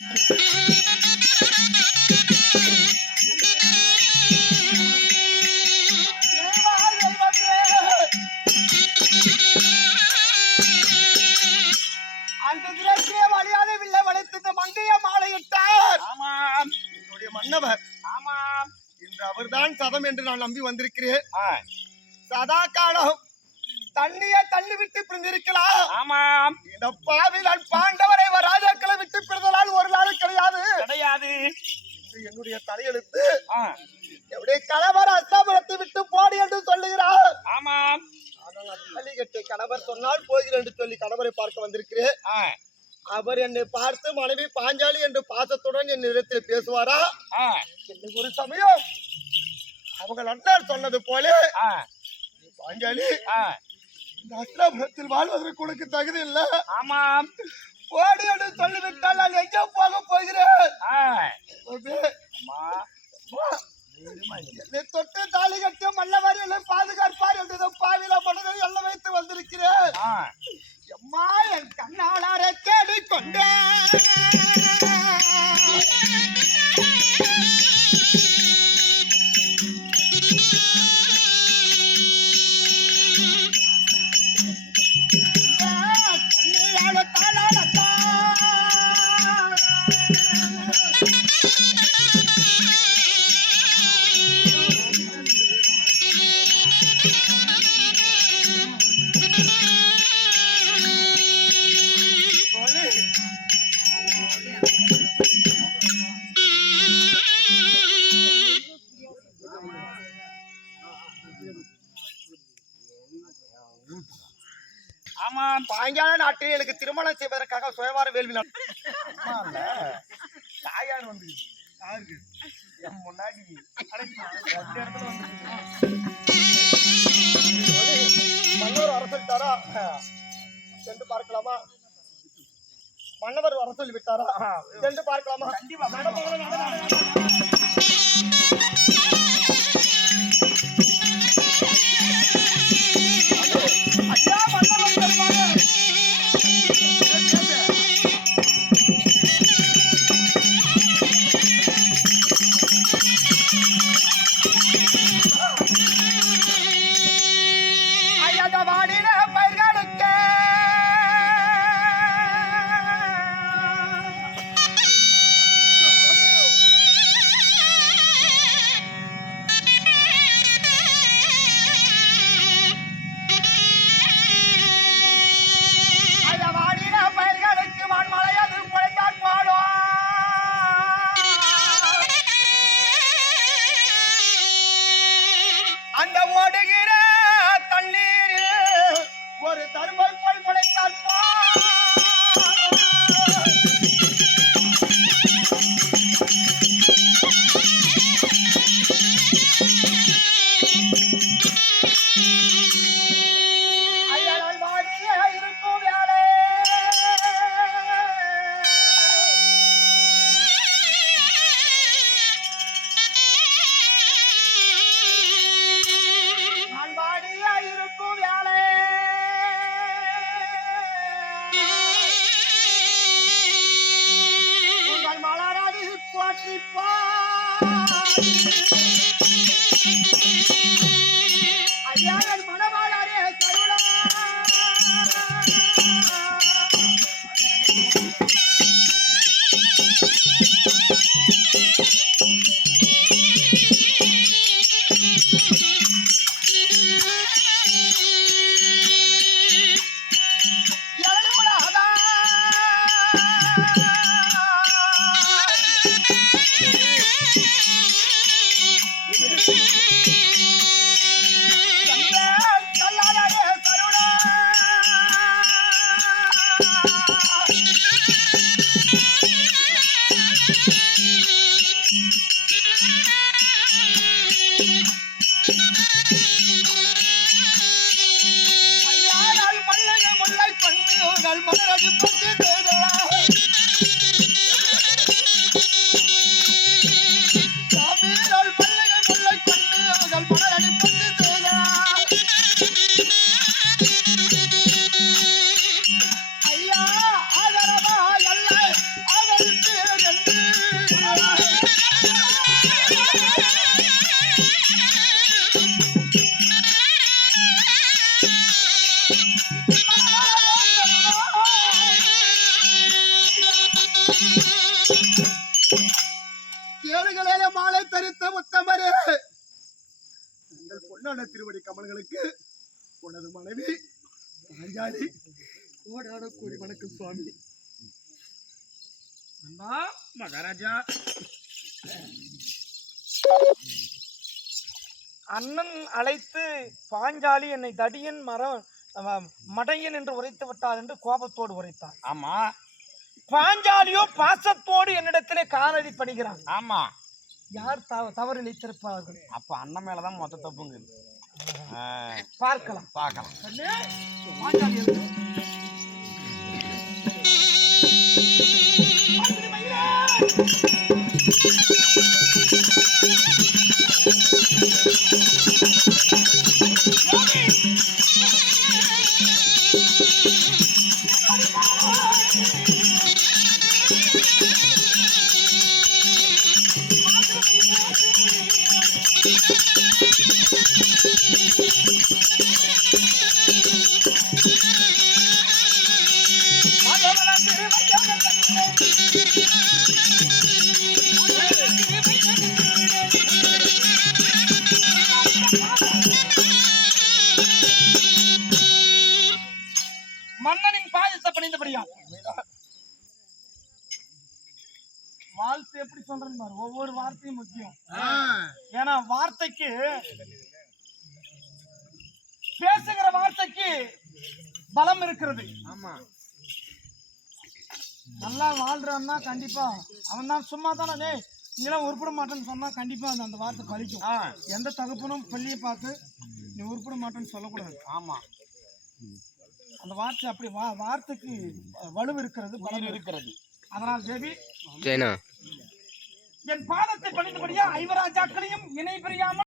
அந்த திரேசிய வழியாக வில்லை வளைத்து மங்கைய மாலையிட்டார். ஆமாம், என்னுடைய மன்னவர். ஆமாம், இன்று அவர்தான் சதம் என்று நான் நம்பி வந்திருக்கிறேன். சதா காலம் தண்ணியை தள்ளி விட்டு பிரிந்திருக்கலாம். ஆமாம், இந்த பாவிலால் பாண்டவரை ராஜாக்களை விட்டு பிரிந்ததால் ஒரு நாள் கிடையாது கிடையாது. என்னுடைய தலையெழுத்து என்னுடைய கணவர் அஸ்தாபுரத்தை விட்டு போடி என்று சொல்லுகிறார். ஆமாம், கலிகட்டை கணவர் சொன்னால் போகிறேன் என்று சொல்லி கணவரை பார்க்க வந்திருக்கிறேன். அவர் என்னை பார்த்து மனைவி பாஞ்சாலி என்று பாசத்துடன் என் இடத்தில் பேசுவாரா? ஒரு சமயம் அவங்க அண்ணன் சொன்னது போல பாஞ்சாலி அஸ்தாபுரத்தில் வாழ்வதற்கு உனக்கு தகுதி இல்லை. ஆமாம், போடி என்று சொல்லிவிட்டால் நான் எங்கே போக போகிறேன்? என்னை தொட்டு தாலி கட்டிய மல்லவரையில பாதுகாப்பார் என்று பாவில மனதை எல்ல வைத்து வந்திருக்கிறேன். அம்மா என் கண்ணாளரை கேட்டுக்கொண்டேன். ஆமாம், பாஞ்சால நாட்டில் எனக்கு திருமணம் செய்வதற்காக சுயவார வேள்வி தாயார் வந்துருக்கு என் முன்னாடி மன்னவர் வர சொல்லிட்டாரா? சென்று பார்க்கலாமா? மன்னவர் வர சொல்லி விட்டாரா? சென்று பார்க்கலாமா? கமல்களுக்கு உனது மனைவி பாஞ்சாலி கோடான கோடி வணக்கம் சுவாமி. அண்ணா மகாராஜா, அண்ணன் அழைத்து பாஞ்சாலி என்னை தடியன் மடையன் என்று உரைத்து விட்டார் என்று கோபத்தோடு உரைத்தார். ஆமா. பாஞ்சாலியோ பாசத்தோடு என்னிடத்திலே காலடி படுகிறான். ஆமா. யார் தவறு இழைத்திருப்பார்கள்? அப்ப அண்ணன் மேலதான் மொத்த தப்புங்க. பார்க்கலாம். பாஞ்சாலி மன்னனின் பாதத்தை பணிந்தபடியா வாழ்த்து எப்படி சொல்றேன்னு பாரு. ஒவ்வொரு வார்த்தையும் முக்கியம். ஏன்னா வார்த்தைக்கு, பேசுகிற வார்த்தைக்கு பலம் இருக்கிறது. ஆமா. நல்லா வாழ்றான்னா கண்டிப்பா அவன் தான் சும்மா தானே நீலாம் உருப்பிட மாட்டேன்னு சொன்னா கண்டிப்பா அந்த வார்த்தை பலிக்கும். எந்த தகப்பனும் பள்ளியை பார்த்து நீ உருப்பிட மாட்டேன்னு சொல்லக்கூடாது. ஆமா. அந்த வார்த்தை அப்படி வார்த்தைக்கு வலு இருக்கிறது, பலம் இருக்கிறது. அதனால் தேவி என் பாதத்தை பணிந்தபடியா ஐவராஜாக்களையும் இணை பிரியாமல்